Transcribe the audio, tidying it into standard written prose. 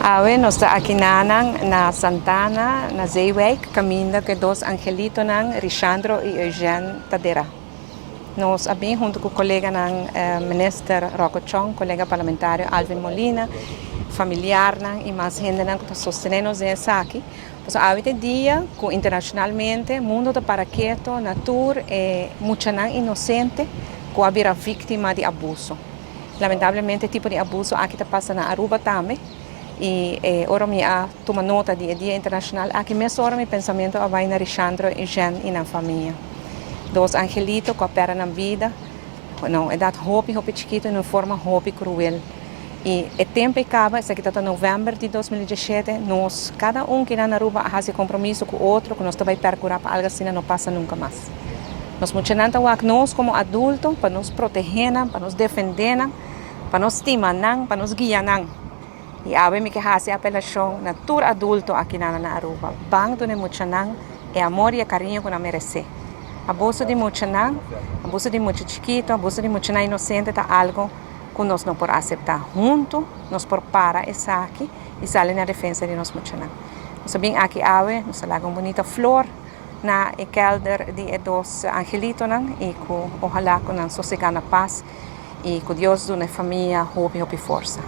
Awe, nos akinanang na Santana, na Zeywijk, caminho que dos angelito ng Rishandro e Eugene Tadera. Nos abin junto com o colega ng minister Rocco Chong, colega parlamentário Alvin Molina, familiar ng e mais gente ng que sostenendo essa aqui. Pois awite dia com internacionalmente mundo do paraqueto, natur e muita ng inocente com a vira vítima de abuso. Lamentavelmente tipo de abuso aqui está passando na Aruba também. E ora mi toma nota di Dia Internacional, aqui mesmo ora mi pensamento vai na Alexandre e Jen e na família. Dos angelitos cooperam na vida, não, é dado hopi chiquito em forma hopi cruel. E o tempo acaba, isso aqui está em novembro de 2017, nós, cada que na Aruba faz compromisso com o outro, que nós vai percorrer para algo assim, não passa nunca mais. Nós muitos nós como adultos, para nos proteger, para nos defender, para nos estimar, para nos guiar. E abe mi que hace apelação na tur adulto aqui na Aruba. Bang do ne muchanang é amor e carinho que na merece. Abuso de muchanang, abuso de muito chiquito, abuso de muchanang inocente tá algo que nós não por aceitar. Junto, nós por para essa aqui e sale na defesa de nós muchanang. Nós bem aqui awe, nós laga uma bonita flor na kelder de dos angelito nang e que ojalá que nós sossega na paz e que Deus do na família hope força.